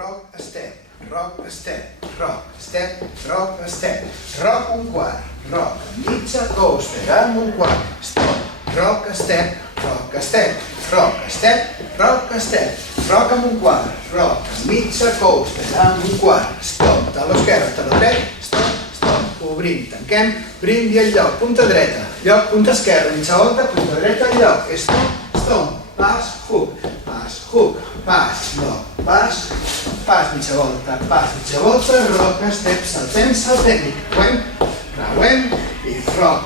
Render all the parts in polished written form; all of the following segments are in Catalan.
rock, step, rock, step, rock, step, rock, step, rock un quart, rock, mitja, coaster, amb un quart, stop, rock, step, rock, step, rock, step, rock, step, rock amb un quart, rock, mitja, coaster, amb un quart, stop, a l'esquerra, a la dreta, stop, stop, obrim, tanquem, obrim i al lloc, punta dreta, lloc, punta esquerra, mitja volta, punta dreta, al lloc, stop, stop, pas, hook, pas, lock, pas, mitja volta, rock, step, saltem, creuem, i rock,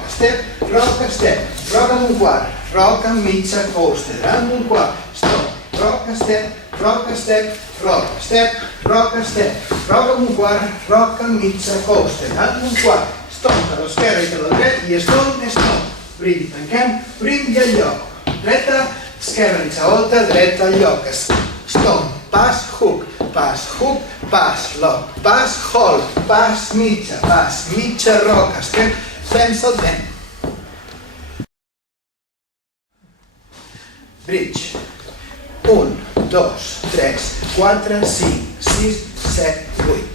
step, rock amb un quart, rock amb mitja, coaster, amb un quart, stop, rock, step, rock, amb un quart, rock amb mitja, coaster, amb un quart, stop, a l'esquerra i a la dreta, i stop, brim, tanquem, brim i al lloc, dreta, esquerra, mitja volta, dreta, al lloc, stop, pas, hook, pas, lock, pas, hold, pas, mitja, rock, step, saltem. Bridge. 1, 2, 3, 4, 5, 6, 7, 8.